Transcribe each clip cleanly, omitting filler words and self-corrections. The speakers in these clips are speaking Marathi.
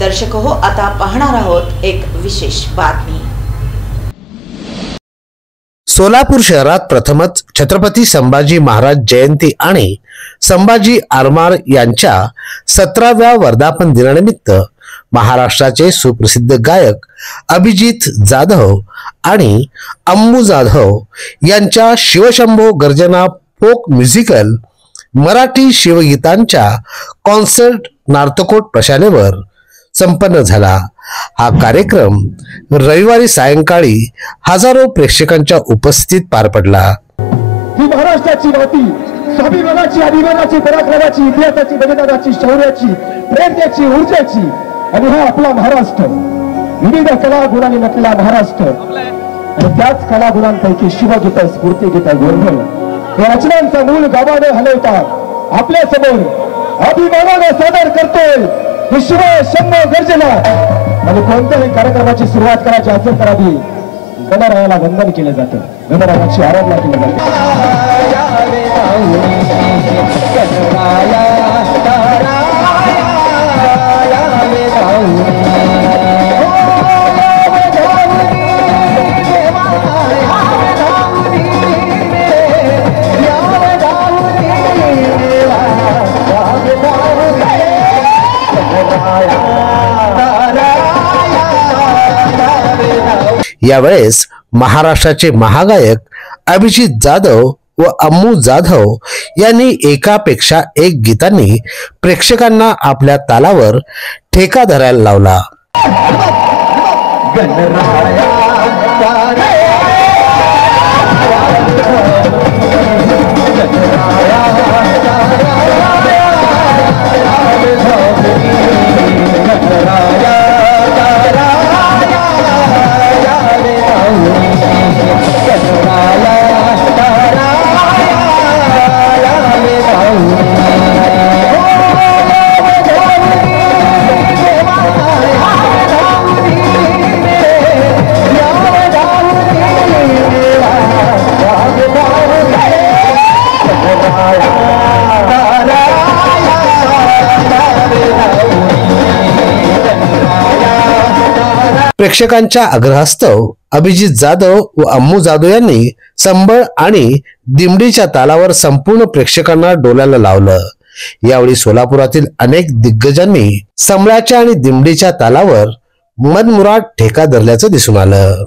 दर्शक हो, आता पाहणार आहोत एक विशेष बातमी। सोलापूर शहरात प्रथमच छत्रपती संभाजी महाराज जयंती आणि संभाजी आरमार यांच्या 17व्या वर्धापन दिनानिमित्त महाराष्ट्राचे सुप्रसिद्ध गायक अभिजित जाधव आणि अम्मू जाधव यांच्या शिवशंभो गर्जना फोक म्युझिकल मराठी शिवगीतांच्या कॉन्सर्ट नार्तकोट प्रशालेवर संपन्न झाला। हा कार्यक्रम रविवारी सायंकाळी हजारो प्रेक्षकांच्या उपस्थितीत पार पडला। ही महाराष्ट्राची माती स्वाभिमानाची, अभिमानाची, पराक्रमाची, इतिहासाची, बलिदानाची, शौर्याची, प्रेरणाची, ऊर्जेची आणि हा आपला महाराष्ट्र विविध कला गुणांनी नटलेला महाराष्ट्र आणि त्याच कला गुणांपैकी शिवगीत, स्फूर्तिगीत, गोंधळ या रचनांचा मूळ गावाने हलवता आपल्या समोर अभिमानाने सादर करतोय विश्व शंभो गर्जना। आणि कोणत्याही कार्यक्रमाची सुरुवात करायची असेल तर आधी गणरायाला वंदन केलं जातं, गणरायाची आराधना केली जाते। यावेळेस महाराष्ट्राचे महागायक अभिजित जाधव व अम्मू जाधव यांनी एकापेक्षा एक गीतांनी प्रेक्षकांना आपल्या तालावर ठेका धरायला लावला। प्रेक्षकांच्या आग्रहास्तव अभिजित जाधव व अम्मू जाधव यांनी संबळ आणि दिमडीच्या तालावर संपूर्ण प्रेक्षकांना डोलायला लावलं। यावेळी सोलापुरातील अनेक दिग्गजांनी संबळाच्या आणि दिमडीच्या तालावर मनमुराद ठेका धरल्याचं दिसून आलं।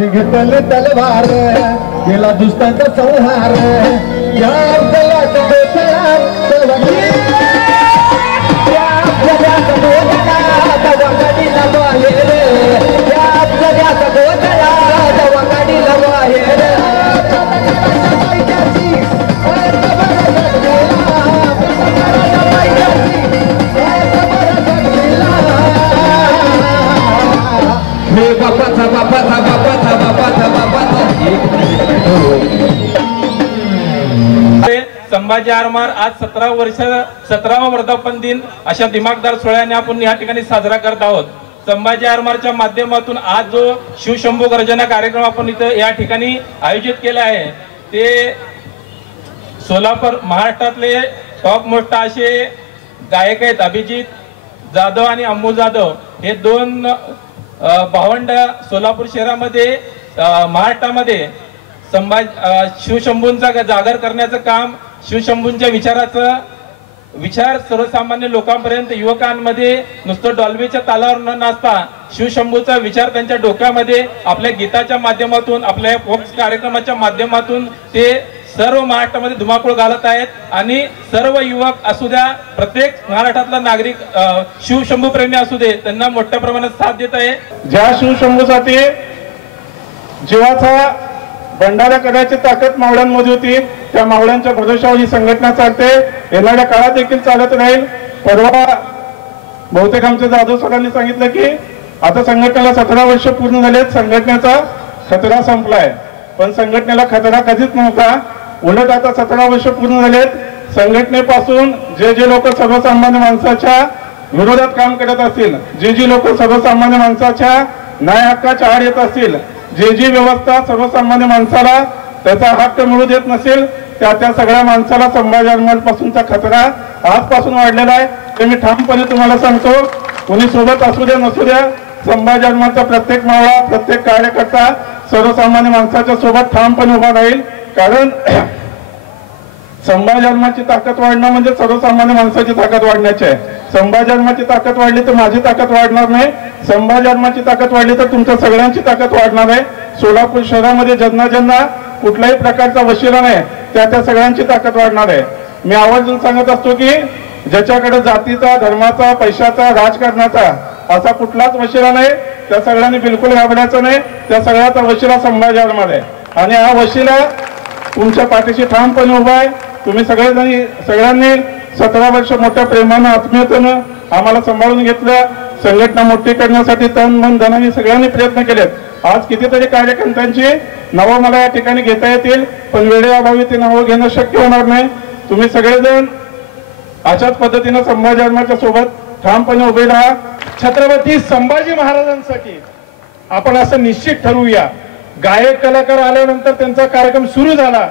घेतल तलवार केला दुष्टांचा संहार या जगात संभाजी आरमार आज 17वा वर्धापन दिन अशा दिमागदार सोहळ्याने आपण या ठिकाणी साजरा करत आहोत। संभाजी आरमारच्या माध्यमातून आज जो शिवशंभो गर्जना कार्यक्रम आपण इथं या ठिकाणी आयोजित केला आहे ते सोलापूर महाराष्ट्रातले टॉप मोस्ट असे गायक आहेत अभिजित जाधव आणि अम्मू जाधव। हे दोन भावंड सोलापूर शहरामध्ये महाराष्ट्रामध्ये शिवशंभूंचा जागर करण्याचं काम, शिवशंभूंच्या विचाराचं विचार सर्वसामान्य लोकांपर्यंत, युवकांमध्ये नुसतं डॉल्बीच्या तालावर न नाचता शिवशंभूचा विचार त्यांच्या डोक्यामध्ये आपल्या गीताच्या माध्यमातून, आपल्या फोक कार्यक्रमाच्या माध्यमातून ते सर्व महाराष्ट्रामध्ये धुमाकूळ घालत आहेत. आणि सर्व युवक असू द्या, प्रत्येक महाराष्ट्रातला नागरिक शिवशंभू प्रेमी असू दे, त्यांना मोठ्या प्रमाणात साथ देत आहे. ज्या शिवशंभूसाठी जीवाचा भंडारा करण्याची ताकद मावळ्यांमध्ये होती, त्या मावळ्यांच्या भरोशावर ही संघटना चालते, येणाऱ्या काळात देखील चालत राहील. परवा बहुतेक आमच्या जाधव सरांनी सांगितलं की आता संघटनेला 17 वर्ष पूर्ण झालेत, संघटनेचा खतरा संपलाय. पण संघटनेला खतरा कधीच नव्हता, उलट आता 17 वर्ष पूर्ण झालेत. संघटनेपासून जे लोक सर्वसामान्य माणसाच्या विरोधात काम करत असतील, जे लोक सर्वसामान्य माणसाच्या न्याय हक्काच्या आड येत असतील, जी व्यवस्था सर्वसामान्य माणसाला त्याचा हक्क मिळू देत नसेल, त्या सगळ्या माणसाला संभाजी आरमारांपासूनचा खतरा आजपासून वाढलेला आहे. ते मी ठामपणे तुम्हाला सांगतो. कोणी सोबत असू द्या नसू द्या, संभाजी आरमारांचा प्रत्येक मावळा, प्रत्येक कार्यकर्ता सर्वसामान्य माणसाच्या सोबत ठामपणे उभा राहील. कारण संभाजी आरमारांची ताकद वाढणं म्हणजे सर्वसामान्य माणसाची ताकद वाढण्याची आहे. संभाजी आरमारांची ताकद वाढली तर माझी ताकद वाढणार नाही, संभाजी आरमारांची ताकद वाढली तर तुमच्या सगळ्यांची ताकद वाढणार आहे. सोलापूर शहरामध्ये ज्यांना कुठल्याही प्रकारचा वशिला नाही, त्या सगळ्यांची ताकद वाढणार आहे. मी आवर्जून सांगत असतो की ज्याच्याकडे जातीचा, धर्माचा, पैशाचा, राजकारणाचा असा कुठलाच वशिला नाही, त्या सगळ्यांनी बिलकुल घाबरायचं नाही. त्या सगळ्याचा वशिला संभाजी आरमार आहे आणि हा वशिला तुमच्या पाठीशी ठामपणे उभा आहे. तुम्ही सगळ्यांनी 17 वर्ष मोठ्या प्रेमानं, आत्मीयतेनं आम्हाला सांभाळून घेतलं. संघटना मोठी करण्यासाठी तन मन धनाने सगळ्यांनी प्रयत्न केलेत. आज कितीतरी कार्यकर्त्यांची नावं मला या ठिकाणी घेता येतील, पण वेळेअभावी ती नावं घेणं शक्य होणार नाही. तुम्ही सगळेजण अशाच पद्धतीनं संभाजी आरमारांच्या सोबत ठामपणे उभे राहा. छत्रपती संभाजी महाराजांसाठी आपण असं निश्चित ठरवूया, गायक कलाकार आल्यानंतर त्यांचा कार्यक्रम सुरू झाला,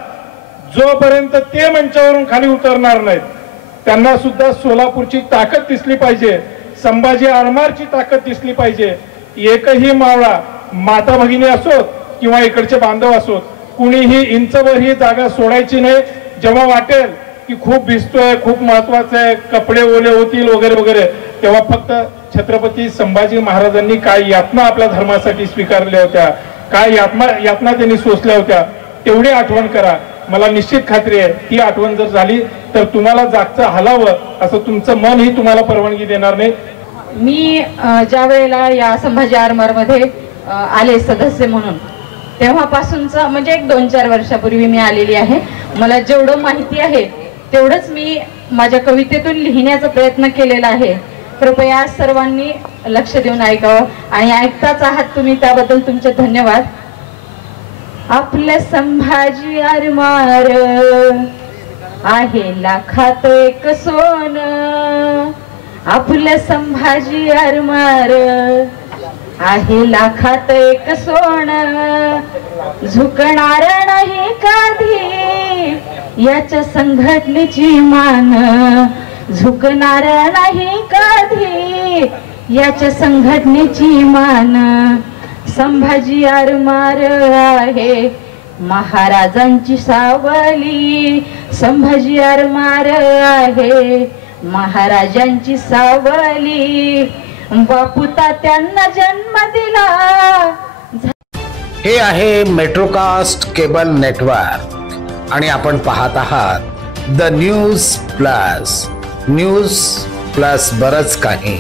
जोपर्यंत ते मंचावरून खाली उतरणार नाहीत त्यांना सुद्धा सोलापूरची ताकद दिसली पाहिजे, संभाजी आरमारांची ताकद दिसली पाहिजे. एकही मावळा, माता भगिनी असोत किंवा इकडचे बांधव असोत, कुणीही इंचवर ही जागा सोडायची नाही. जेव्हा वाटेल की खूप भिजतोय, खूप महत्वाचं आहे, कपडे ओले होतील वगैरे वगैरे, तेव्हा फक्त छत्रपती संभाजी महाराजांनी काय यातना आपल्या धर्मासाठी स्वीकारल्या होत्या, काय यातना त्यांनी सोसल्या होत्या, तेवढी आठवण करा. मला निश्चित खात्री आहे ती आठवण जर झाली तर तुम्हाला जागचं हलावं असं तुमचं मन ही तुम्हाला परवानगी देणार नाही. मी ज्या वेळेला या संभाजी आरमारमध्ये आले सदस्य म्हणून, तेव्हापासूनचा म्हणजे एक 2-4 वर्षापूर्वी मी आलेली आहे. मला जेवढं माहिती आहे तेवढंच मी माझ्या कवितेतून लिहिण्याचा प्रयत्न केलेला आहे. कृपया सर्वांनी लक्ष देऊन ऐकावं आणि ऐकताच आहात तुम्ही, त्याबद्दल तुमचे धन्यवाद. आपलं संभाजी आरमार आहे लाखात एक सोनं, आपलं संभाजी आरमार आहे लाखात एक सोनं, झुकणार नाही कधी याच्या संघटनेची मान, झुकणार नाही कधी याच्या संघटनेची मान. संभाजी आरमार आहे महाराजांची सावली, संभाजी आरमार आहे महाराजांची सावली, बापू तात्यांना जन्म दिला. हे आहे मेट्रोकास्ट केबल नेटवर्क आणि आपण पाहत आहात the news plus. News plus बरंच काही.